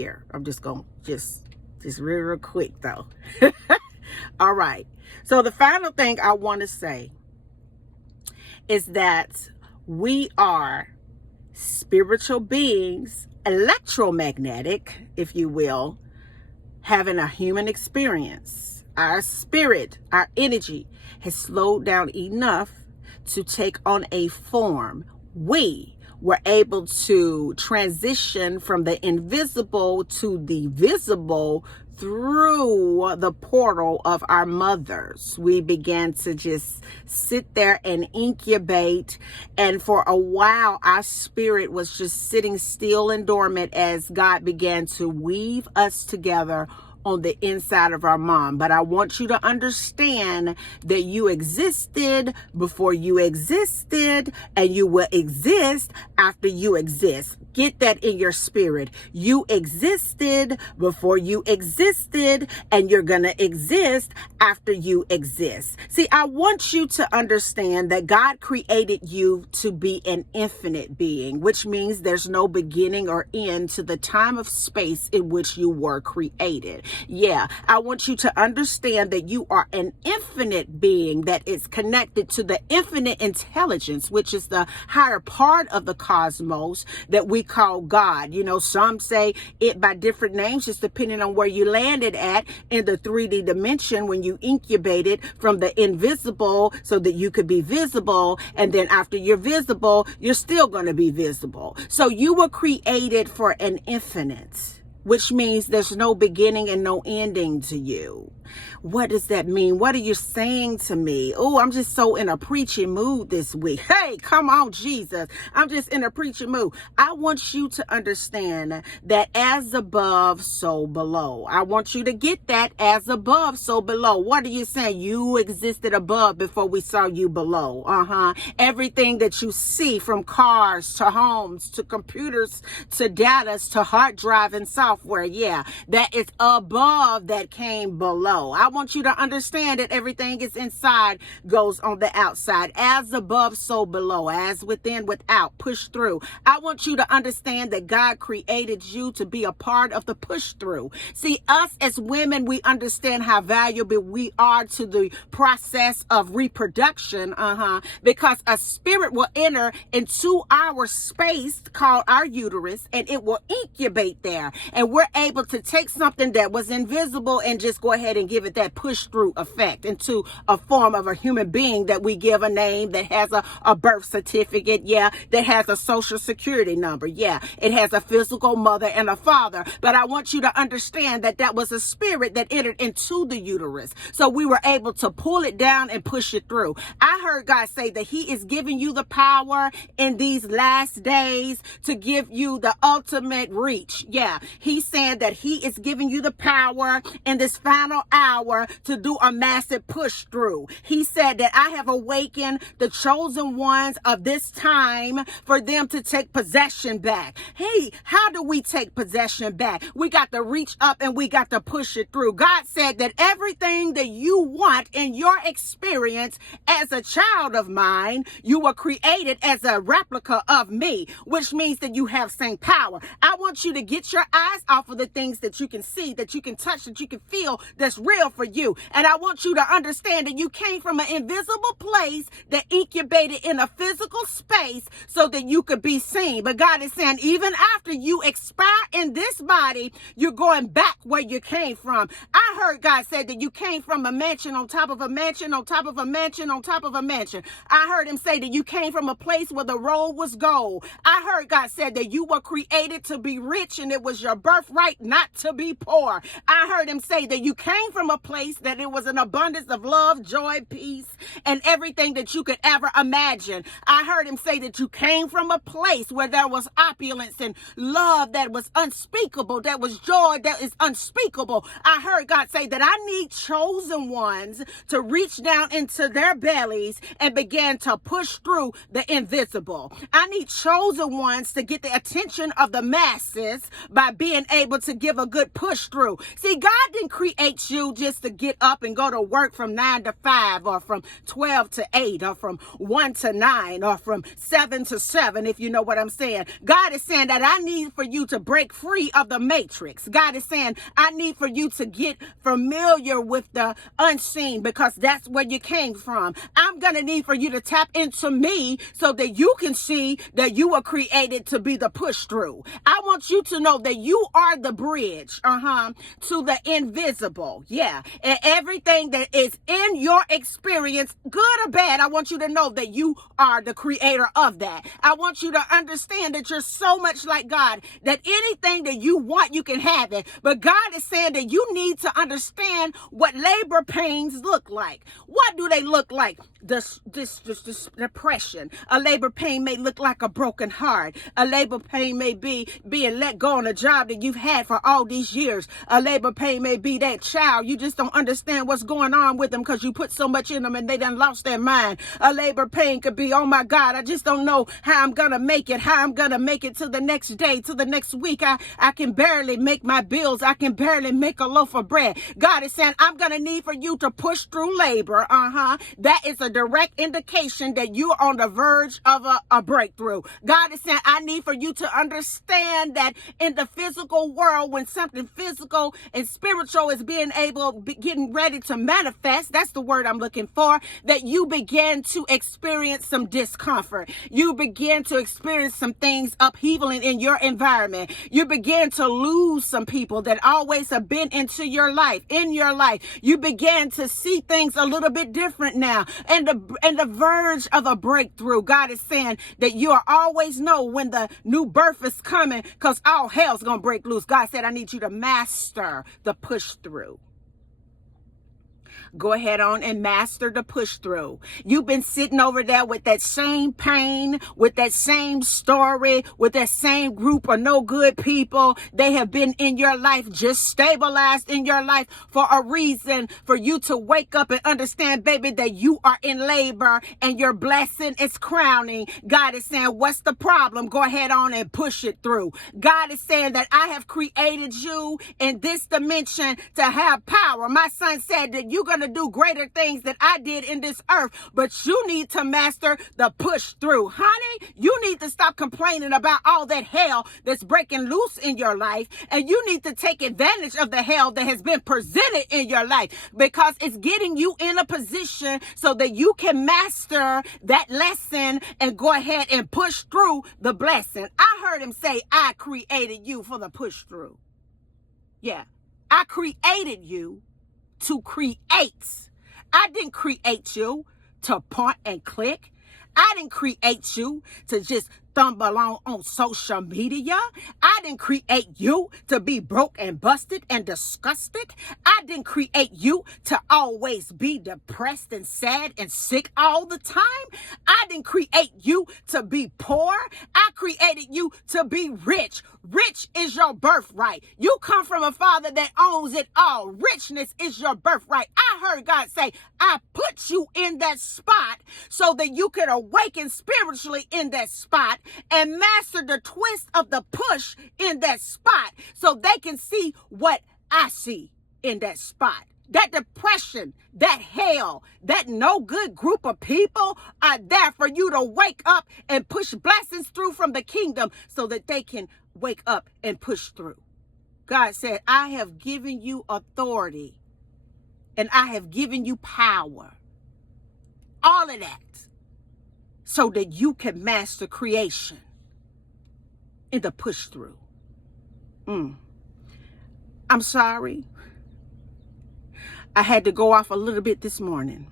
here. I'm just going to just real quick though. All right. So the final thing I want to say is that we are spiritual beings, electromagnetic, if you will, having a human experience. Our spirit, our energy has slowed down enough to take on a form. We were able to transition from the invisible to the visible through the portal of our mothers. We began to just sit there and incubate. And for a while, our spirit was just sitting still and dormant as God began to weave us together on the inside of our mom. But I want you to understand that you existed before you existed, and you will exist after you exist. Get that in your spirit. You existed before you existed, and you're going to exist after you exist. See, I want you to understand that God created you to be an infinite being, which means there's no beginning or end to the time of space in which you were created. Yeah, I want you to understand that you are an infinite being that is connected to the infinite intelligence, which is the higher part of the cosmos that we call God. You know, some say it by different names, just depending on where you landed at in the 3D dimension when you incubated from the invisible so that you could be visible. And then after you're visible, you're still going to be visible. So you were created for an infinite, which means there's no beginning and no ending to you. What does that mean? What are you saying to me? Oh, I'm just so in a preaching mood this week. Hey, come on, Jesus. I'm just in a preaching mood. I want you to understand that as above, so below. I want you to get that, as above, so below. What are you saying? You existed above before we saw you below. Everything that you see, from cars to homes to computers to data to hard drive and software, yeah, that is above that came below. I want you to understand that everything is inside goes on the outside. As above, so below. As within, without. Push through. I want you to understand that God created you to be a part of the push through. See, us as women, we understand how valuable we are to the process of reproduction, because a spirit will enter into our space called our uterus, and it will incubate there. And we're able to take something that was invisible and just go ahead and give it that push through effect into a form of a human being that we give a name, that has a birth certificate, yeah, that has a social security number, yeah, it has a physical mother and a father. But I want you to understand that that was a spirit that entered into the uterus. So we were able to pull it down and push it through. I heard God say that he is giving you the power in these last days to give you the ultimate reach. Yeah, he's saying that he is giving you the power in this final hour to do a massive push through. He said that I have awakened the chosen ones of this time for them to take possession back. Hey, how do we take possession back? We got to reach up and we got to push it through. God said that everything that you want in your experience as a child of mine, you were created as a replica of me, which means that you have same power. I want you to get your eyes off of the things that you can see, that you can touch, that you can feel, that's real for you. And I want you to understand that you came from an invisible place that incubated in a physical space so that you could be seen. But God is saying, even after you expire in this body, you're going back where you came from. I heard God say that you came from a mansion on top of a mansion on top of a mansion on top of a mansion. I heard him say that you came from a place where the road was gold. I heard God said that you were created to be rich and it was your birthright not to be poor. I heard him say that you came from a place that it was an abundance of love, joy, peace, and everything that you could ever imagine. I heard him say that you came from a place where there was opulence and love that was unspeakable, that was joy that is unspeakable. I heard God say that I need chosen ones to reach down into their bellies and begin to push through the invisible. I need chosen ones to get the attention of the masses by being being able to give a good push through. See, God didn't create you just to get up and go to work from 9 to 5 or from 12 to 8 or from 1 to 9 or from 7 to 7, if you know what I'm saying. God is saying that I need for you to break free of the matrix. God is saying I need for you to get familiar with the unseen, because that's where you came from. I'm going to need for you to tap into me so that you can see that you were created to be the push through. I want you to know that you are the bridge, to the invisible. Yeah. And everything that is in your experience, good or bad, I want you to know that you are the creator of that. I want you to understand that you're so much like God, that anything that you want, you can have it. But God is saying that you need to understand what labor pains look like. What do they look like? This depression. A labor pain may look like a broken heart. A labor pain may be being let go on a job that you've had for all these years. A labor pain may be that child. You just don't understand what's going on with them because you put so much in them and they done lost their mind. A labor pain could be, oh my God, I just don't know how I'm going to make it, how I'm going to make it to the next day, to the next week. I can barely make my bills. I can barely make a loaf of bread. God is saying, I'm going to need for you to push through labor. That is a direct indication that you're on the verge of a breakthrough. God is saying, I need for you to understand that in the physical world, when something physical and spiritual is getting ready to manifest, that's the word I'm looking for, that you begin to experience some discomfort. You begin to experience some things upheavaling in your environment. You begin to lose some people that always have been in your life. You begin to see things a little bit different now. And the verge of a breakthrough. God is saying that you are always know when the new birth is coming, because all hell's going to break loose. God said, I need you to master the push through. Go ahead on and master the push through. You've been sitting over there with that same pain, with that same story, with that same group of no good people. They have been in your life, just stabilized in your life for a reason, for you to wake up and understand, baby, that you are in labor and your blessing is crowning. God is saying, what's the problem? Go ahead on and push it through. God is saying that I have created you in this dimension to have power. My son said that you're going to do greater things than I did in this earth, but you need to master the push through. Honey, you need to stop complaining about all that hell that's breaking loose in your life, and you need to take advantage of the hell that has been presented in your life, because it's getting you in a position so that you can master that lesson and go ahead and push through the blessing. I heard him say, I created you for the push through. Yeah, I created you to create. I didn't create you to point and click. I didn't create you to just stumble on social media. I didn't create you to be broke and busted and disgusted. I didn't create you to always be depressed and sad and sick all the time. I didn't create you to be poor. I created you to be rich. Rich is your birthright. You come from a father that owns it all. Richness is your birthright. I heard God say, I put you in that spot so that you can awaken spiritually in that spot and master the twist of the push in that spot so they can see what I see in that spot. That depression, that hell, that no good group of people are there for you to wake up and push blessings through from the kingdom so that they can wake up and push through. God said, I have given you authority and I have given you power. All of that so that you can master creation in the push through. I'm sorry. I had to go off a little bit this morning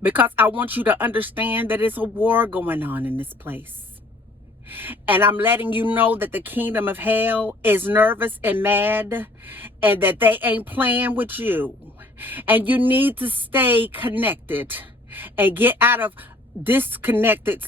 because I want you to understand that it's a war going on in this place. And I'm letting you know that the kingdom of hell is nervous and mad and that they ain't playing with you. And you need to stay connected and get out of disconnected,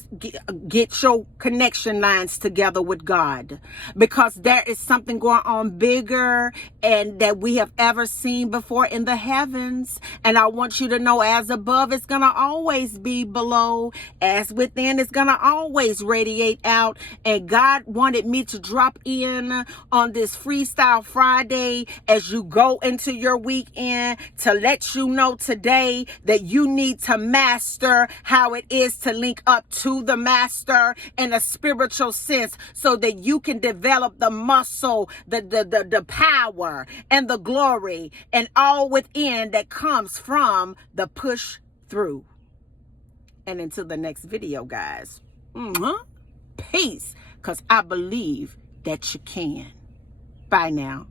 get your connection lines together with God, because there is something going on bigger and that we have ever seen before in the heavens. And I want you to know, as above, it's going to always be below. As within, it's going to always radiate out. And God wanted me to drop in on this Freestyle Friday as you go into your weekend to let you know today that you need to master how it is to link up to the master in a spiritual sense, so that you can develop the muscle, the power and the glory and all within that comes from the push through. And until the next video, guys, peace, because I believe that you can. Bye now.